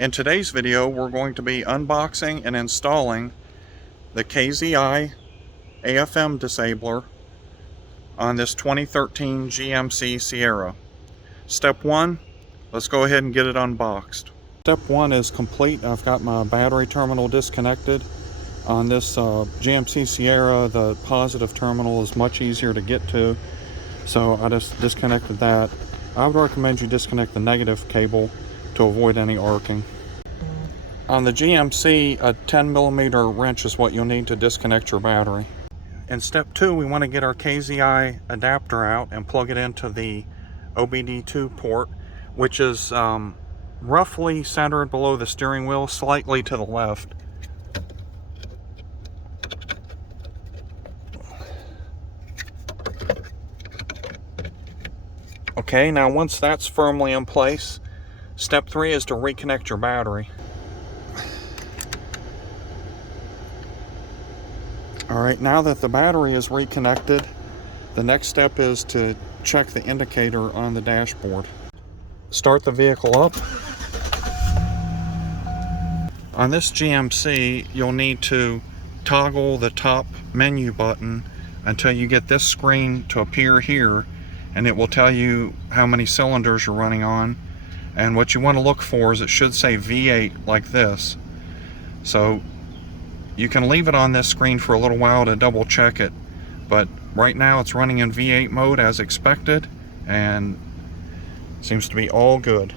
In today's video, we're going to be unboxing and installing the KZI AFM disabler on this 2013 GMC Sierra. Step 1, let's go ahead and get it unboxed. Step 1 is complete. I've got my battery terminal disconnected. On this GMC Sierra, the positive terminal is much easier to get to, so I just disconnected that. I would recommend you disconnect the negative cable to avoid any arcing. On the GMC, a 10mm wrench is what you'll need to disconnect your battery. In step 2, we want to get our KZI adapter out and plug it into the OBD2 port, which is roughly centered below the steering wheel, slightly to the left. Okay, now once that's firmly in place, step 3 is to reconnect your battery. Alright, now that the battery is reconnected, the next step is to check the indicator on the dashboard. Start the vehicle up. On this GMC, you'll need to toggle the top menu button until you get this screen to appear here, and it will tell you how many cylinders you're running on. And what you want to look for is it should say V8 like this. So you can leave it on this screen for a little while to double check it, but right now it's running in V8 mode as expected and seems to be all good.